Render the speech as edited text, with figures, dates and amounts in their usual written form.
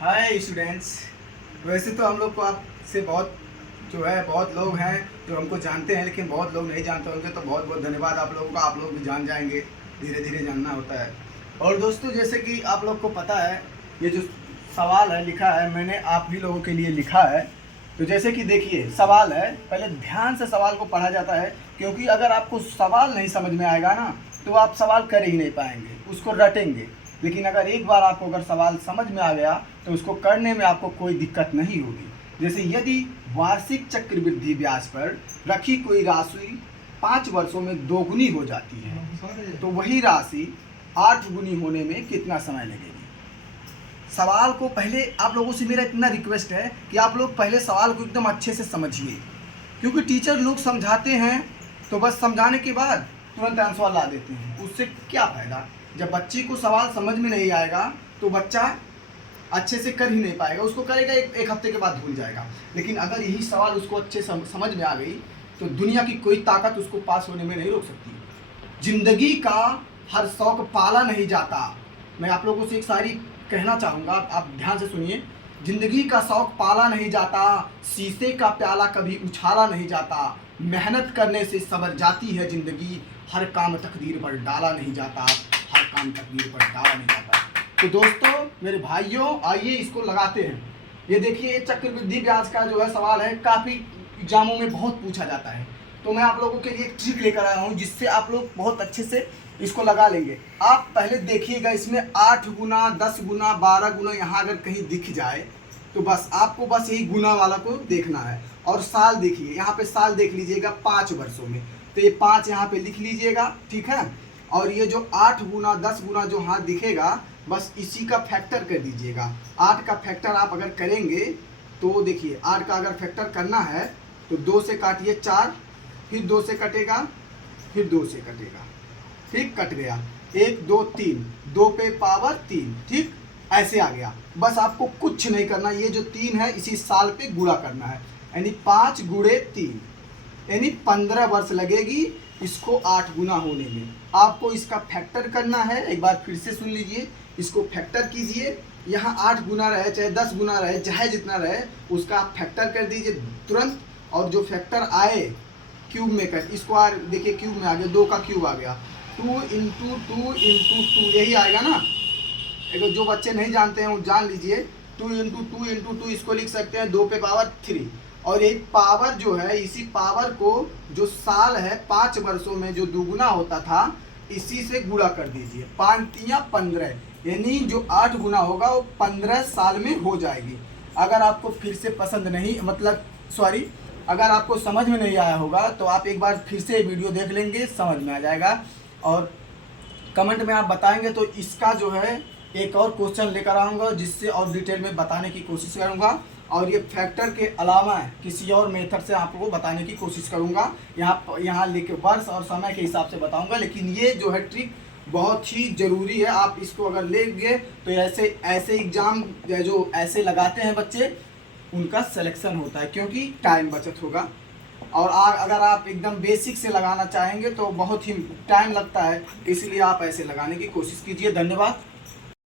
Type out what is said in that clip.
Hi students. वैसे तो हम लोग को आपसे बहुत लोग हैं जो हमको जानते हैं, लेकिन बहुत लोग नहीं जानते होंगे, तो बहुत बहुत धन्यवाद आप लोगों का। आप लोग भी जान जाएंगे, धीरे धीरे जानना होता है। और दोस्तों, जैसे कि आप लोग को पता है, ये जो सवाल है लिखा है, मैंने आप ही लोगों के लिए लिखा है। तो जैसे कि देखिए, सवाल है, पहले ध्यान से सवाल को पढ़ा जाता है, क्योंकि अगर आपको सवाल नहीं समझ में आएगा ना, तो आप सवाल कर ही नहीं पाएंगे, उसको रटेंगे। लेकिन अगर एक बार आपको अगर सवाल समझ में आ गया, तो उसको करने में आपको कोई दिक्कत नहीं होगी। जैसे यदि वार्षिक चक्रवृद्धि ब्याज पर रखी कोई राशि 5 वर्षों में दोगुनी हो जाती है, तो वही राशि 8 गुनी होने में कितना समय लगेगी। सवाल को पहले आप लोगों से मेरा इतना रिक्वेस्ट है कि आप लोग पहले सवाल को एकदम अच्छे से समझिए, क्योंकि टीचर लोग समझाते हैं तो बस समझाने के बाद तुरंत आंसर ला देते हैं। उससे क्या फ़ायदा? जब बच्चे को सवाल समझ में नहीं आएगा तो बच्चा अच्छे से कर ही नहीं पाएगा, उसको करेगा एक हफ्ते के बाद भूल जाएगा। लेकिन अगर यही सवाल उसको अच्छे समझ में आ गई, तो दुनिया की कोई ताकत उसको पास होने में नहीं रोक सकती। जिंदगी का हर शौक पाला नहीं जाता। मैं आप लोगों से एक शायरी कहना चाहूँगा, आप ध्यान से सुनिए। जिंदगी का शौक पाला नहीं जाता, शीशे का प्याला कभी उछाला नहीं जाता, मेहनत करने से सवर जाती है जिंदगी, हर काम तकदीर पर डाला नहीं जाता, हर काम तकदीर पर डाला नहीं जाता। तो दोस्तों, मेरे भाइयों, आइए इसको लगाते हैं। ये देखिए, चक्रवृद्धि ब्याज का जो है सवाल है, काफ़ी एग्जामों में बहुत पूछा जाता है। तो मैं आप लोगों के लिए एक ट्रिक लेकर आया हूँ, जिससे आप लोग बहुत अच्छे से इसको लगा लेंगे। आप पहले देखिएगा, इसमें 8 गुना, 10 गुना, 12 गुना यहाँ अगर कहीं दिख जाए, तो बस आपको बस यही गुना वाला को देखना है। और साल देखिए, यहाँ पे साल देख लीजिएगा 5 वर्षों में, तो ये 5 यहाँ पे लिख लीजिएगा, ठीक है। और ये जो 8 गुना, 10 गुना जो हाथ दिखेगा, बस इसी का फैक्टर कर दीजिएगा। 8 का फैक्टर आप अगर करेंगे तो देखिए, 8 का अगर फैक्टर करना है तो 2 से काटिए 4, फिर 2 से कटेगा, फिर 2 से कटेगा, ठीक, कट गया। 1 2 3, 2 पे पावर 3, ठीक, ऐसे आ गया। बस आपको कुछ नहीं करना, ये जो 3 है इसी साल पे गुणा करना है, यानी 5 गुणे 3, यानी 15 वर्ष लगेगी इसको 8 गुना होने में। आपको इसका फैक्टर करना है, एक बार फिर से सुन लीजिए, इसको फैक्टर कीजिए। यहाँ 8 गुना रहे, चाहे 10 गुना रहे, चाहे जितना रहे, उसका आप फैक्टर कर दीजिए तुरंत। और जो फैक्टर आए क्यूब में कर, इसको देखिए क्यूब में आ गया, 2 का क्यूब आ गया, 2 इंटू 2 इंटू 2, यही आएगा ना। अगर जो बच्चे नहीं जानते हैं वो जान लीजिए, 2 इंटू 2 इंटू 2, इसको लिख सकते हैं 2 पे पावर 3। और ये पावर जो है, इसी पावर को जो साल है 5 वर्षों में जो दुगुना होता था, इसी से गुणा कर दीजिए। 5 तियां 15, यानी जो 8 गुना होगा वो 15 साल में हो जाएगी। अगर आपको फिर से पसंद नहीं, अगर आपको समझ में नहीं आया होगा, तो आप एक बार फिर से वीडियो देख लेंगे, समझ में आ जाएगा। और कमेंट में आप बताएंगे तो इसका जो है एक और क्वेश्चन लेकर आऊँगा, जिससे और डिटेल में बताने की कोशिश करूँगा। और ये फैक्टर के अलावा किसी और मेथड से आप लोगों को बताने की कोशिश करूँगा। यहाँ लिखे वर्ष और समय के हिसाब से बताऊँगा, लेकिन ये जो है ट्रिक बहुत ही ज़रूरी है। आप इसको अगर लेंगे तो ऐसे एग्ज़ाम जो ऐसे लगाते हैं बच्चे, उनका सिलेक्शन होता है, क्योंकि टाइम बचत होगा। और अगर आप एकदम बेसिक से लगाना चाहेंगे तो बहुत ही टाइम लगता है, इसलिए आप ऐसे लगाने की कोशिश कीजिए। धन्यवाद।